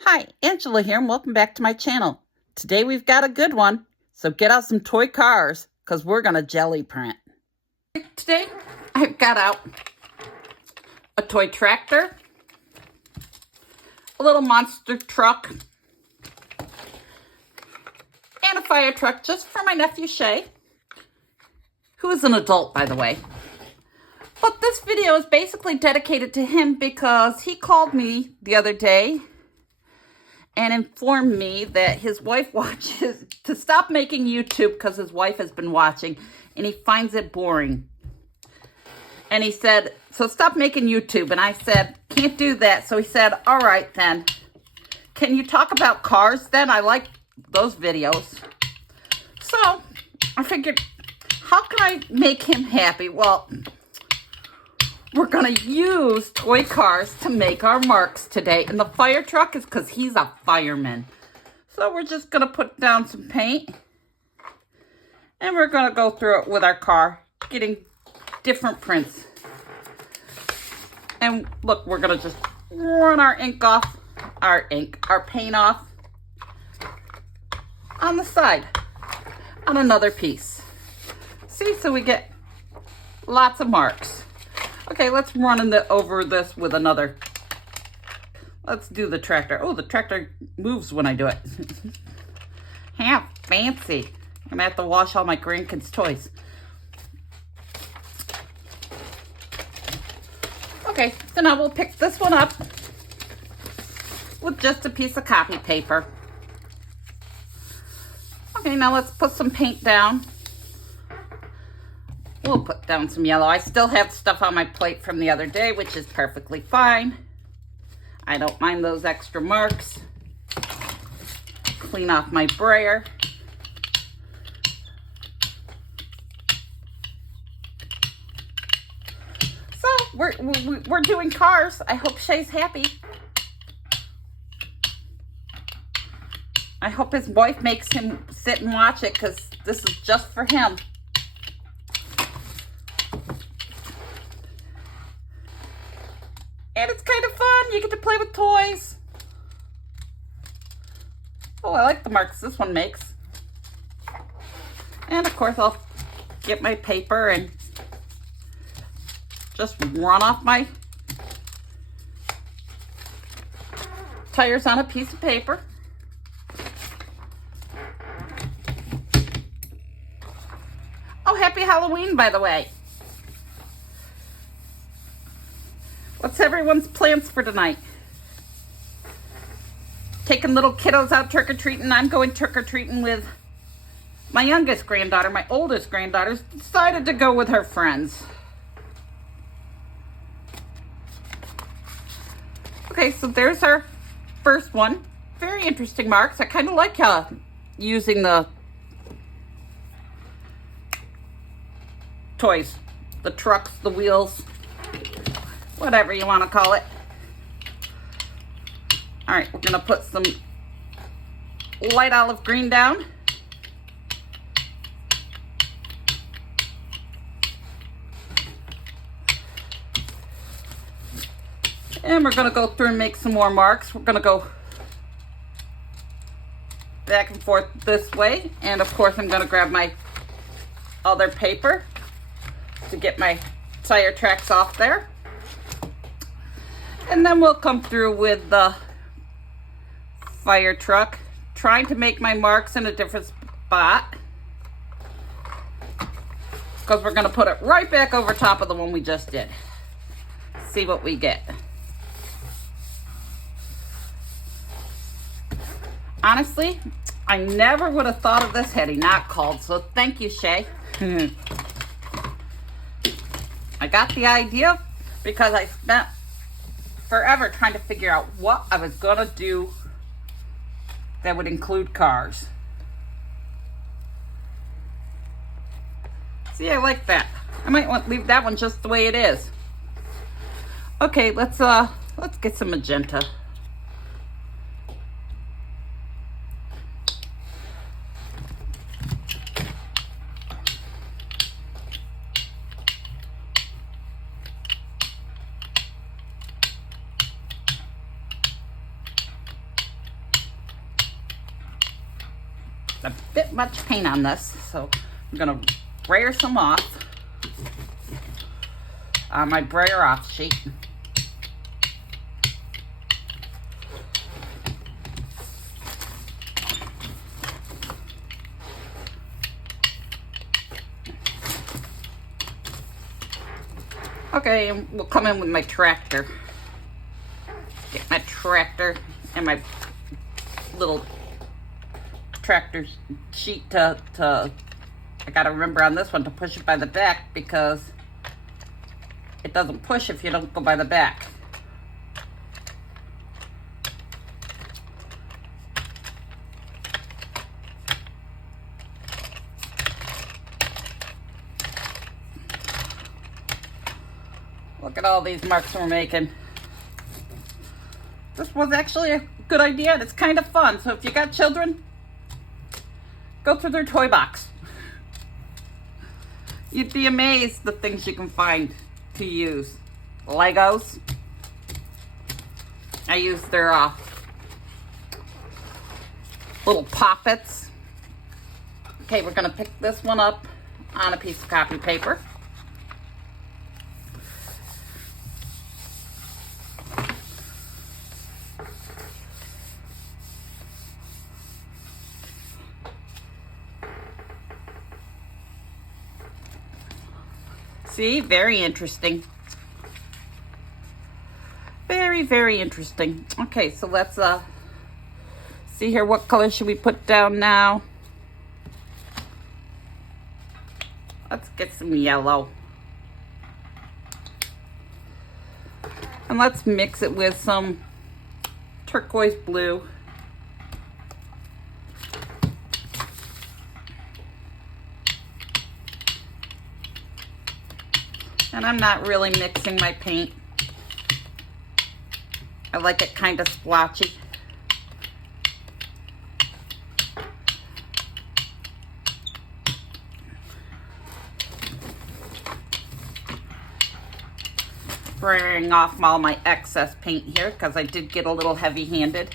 Hi, Angela here, and welcome back to my channel. Today we've got a good one, so get out some toy cars, because we're going to jelly print. Today I've got out a toy tractor, a little monster truck, and a fire truck just for my nephew Shay, who is an adult, by the way. But this video is basically dedicated to him because he called me the other day and informed me that his wife watches, to stop making YouTube because his wife has been watching and he finds it boring. And he said, so stop making YouTube. And I said, can't do that. So he said, all right then. Can you talk about cars then? I like those videos. So I figured, how can I make him happy? Well, we're going to use toy cars to make our marks today. And the fire truck is because he's a fireman. So we're just going to put down some paint. And we're going to go through it with our car, getting different prints. And look, we're going to just run our ink off, our paint off on the side on another piece. See, so we get lots of marks. Okay, let's run over this with another. Let's do the tractor. Oh, the tractor moves when I do it. How fancy. I'm gonna have to wash all my grandkids' toys. Okay, so now we'll pick this one up with just a piece of copy paper. Okay, now let's put some paint down. We'll put down some yellow. I still have stuff on my plate from the other day, which is perfectly fine. I don't mind those extra marks. Clean off my brayer. So we're doing cars. I hope Shay's happy. I hope his wife makes him sit and watch it because this is just for him. And it's kind of fun. You get to play with toys. Oh, I like the marks this one makes. And of course, I'll get my paper and just run off my tires on a piece of paper. Oh, happy Halloween, by the way. What's everyone's plans for tonight? Taking little kiddos out trick-or-treating. I'm going trick-or-treating with my youngest granddaughter. My oldest granddaughter decided to go with her friends. Okay, so there's our first one. Very interesting marks. I kind of like using the toys, the trucks, the wheels, whatever you want to call it. All right, we're going to put some light olive green down. And we're going to go through and make some more marks. We're going to go back and forth this way. And of course, I'm going to grab my other paper to get my tire tracks off there. And then we'll come through with the fire truck, trying to make my marks in a different spot. Because we're going to put it right back over top of the one we just did. See what we get. Honestly, I never would have thought of this had he not called, so thank you, Shay. I got the idea because I spent forever trying to figure out what I was going to do that would include cars. See, I like that. I might want to leave that one just the way it is. Okay, let's get some magenta. a bit much paint on this, so I'm gonna brayer some off on my brayer off sheet. Okay, and we'll come in with my tractor. Get my tractor and my little tractor sheet to I gotta remember on this one to push it by the back, because it doesn't push if you don't go by the back. Look at all these marks we're making. This was actually a good idea, and it's kind of fun. So if you got children, go through their toy box. You'd be amazed the things you can find to use. Legos. I use their little poppets. Okay, we're gonna pick this one up on a piece of copy paper. See, very interesting. Very, very interesting. Okay, so let's see here. What color should we put down now? Let's get some yellow. And let's mix it with some turquoise blue. And I'm not really mixing my paint. I like it kind of splotchy. Spraying off all my excess paint here, because I did get a little heavy-handed.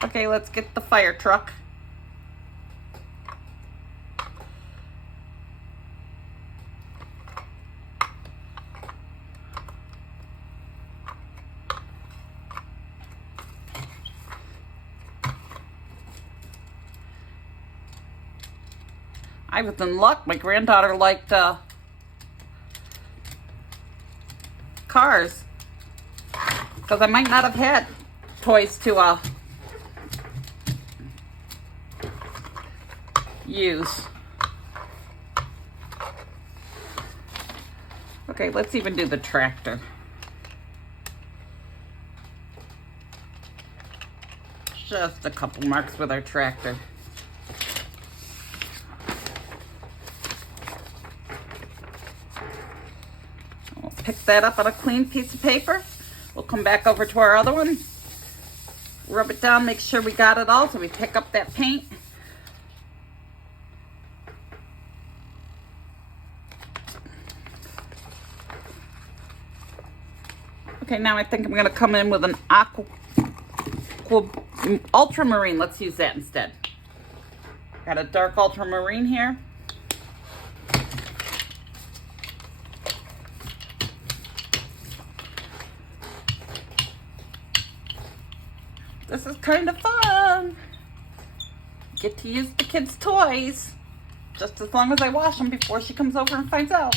Okay, let's get the fire truck. I was in luck. My granddaughter liked cars, because I might not have had toys to use. Okay, let's even do the tractor. Just a couple marks with our tractor. We'll pick that up on a clean piece of paper. We'll come back over to our other one, rub it down, make sure we got it all, so we pick up that paint. Okay, now I think I'm gonna come in with an ultramarine. Let's use that instead. Got a dark ultramarine here. This is kind of fun. Get to use the kids' toys, just as long as I wash them before she comes over and finds out.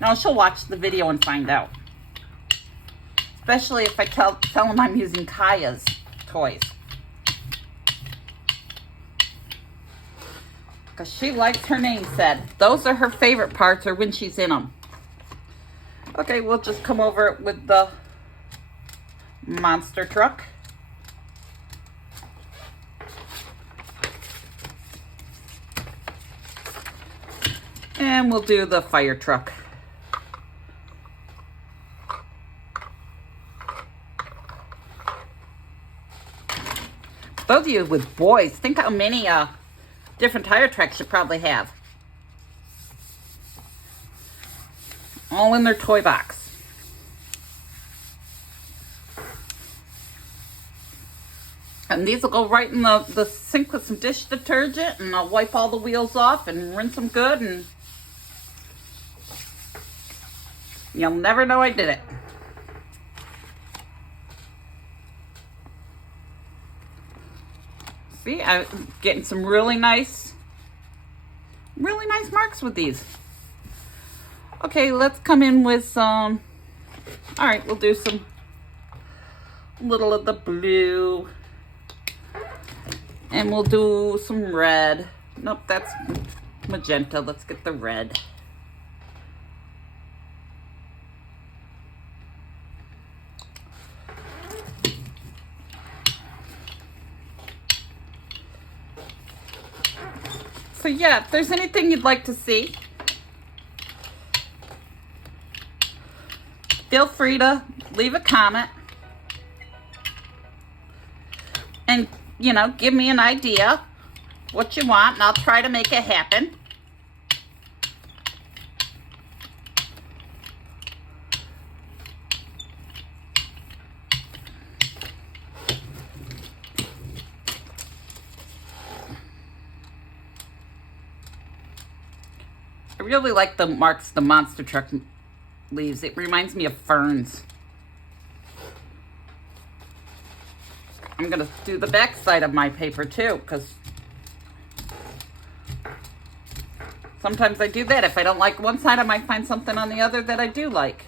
Now she'll watch the video and find out. Especially if I tell them I'm using Kaya's toys. Because she likes her name said. Those are her favorite parts, or when she's in them. Okay, we'll just come over with the monster truck. And we'll do the fire truck. Those of you with boys, think how many different tire tracks you probably have. All in their toy box. And these will go right in the sink with some dish detergent, and I'll wipe all the wheels off and rinse them good, and you'll never know I did it. See, I'm getting some really nice marks with these. Okay, let's come in with some, all right, we'll do some little of the blue. And we'll do some red. Nope, that's magenta. Let's get the red. So yeah, if there's anything you'd like to see, feel free to leave a comment. And you know, give me an idea what you want, and I'll try to make it happen. I really like the marks the monster truck leaves. It reminds me of ferns. I'm going to do the back side of my paper too, because sometimes I do that. If I don't like one side, I might find something on the other that I do like.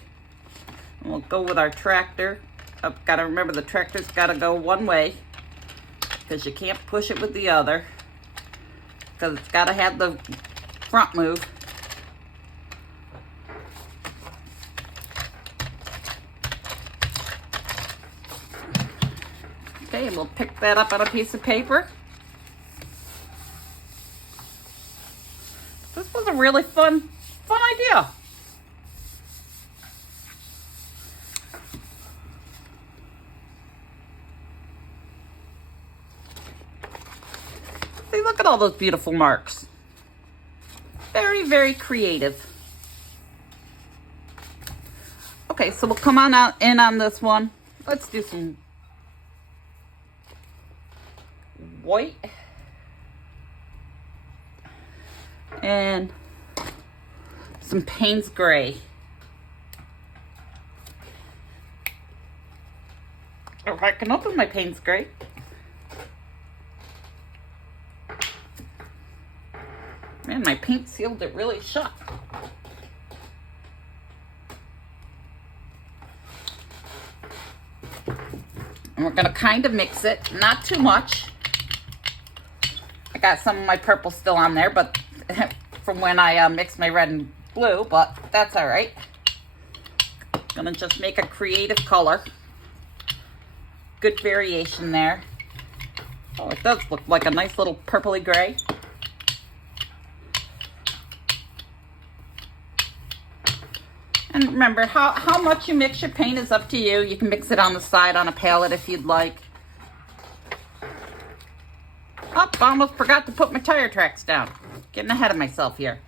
And we'll go with our tractor. I've got to remember the tractor's got to go one way, because you can't push it with the other, because it's got to have the front move. Okay, and we'll pick that up on a piece of paper. This was a really fun idea. See, look at all those beautiful marks. Very, very creative. Okay, so we'll come on out in on this one. Let's do some white and some Payne's gray. Or I can open my Payne's gray. Man, my paint sealed it really shut. And we're going to kind of mix it, not too much. I got some of my purple still on there, but from when I mixed my red and blue, but that's all right. Gonna just make a creative color. Good variation there. Oh, it does look like a nice little purpley gray. And remember, how much you mix your paint is up to you. You can mix it on the side on a palette if you'd like. Oh, I almost forgot to put my tire tracks down. Getting ahead of myself here.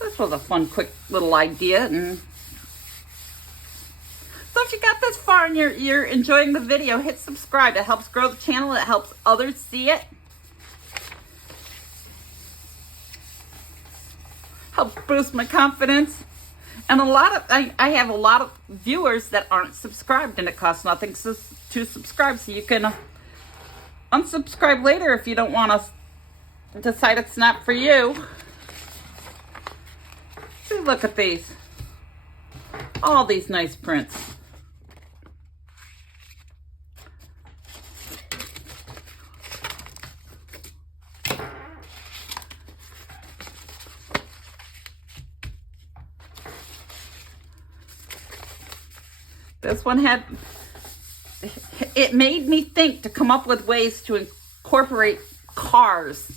This was a fun, quick little idea. And so if you got this far and you're enjoying the video, hit subscribe. It helps grow the channel. It helps others see it. Helps boost my confidence. And I have a lot of viewers that aren't subscribed, and it costs nothing to subscribe. So you can unsubscribe later if you don't want to decide it's not for you. See, look at these. All these nice prints. This one had, it made me think to come up with ways to incorporate cars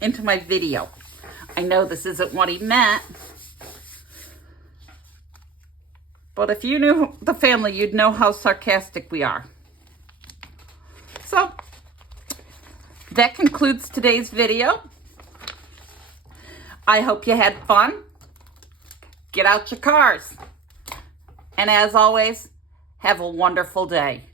into my video. I know this isn't what he meant, but if you knew the family, you'd know how sarcastic we are. So, that concludes today's video. I hope you had fun. Get out your cars. And as always, have a wonderful day.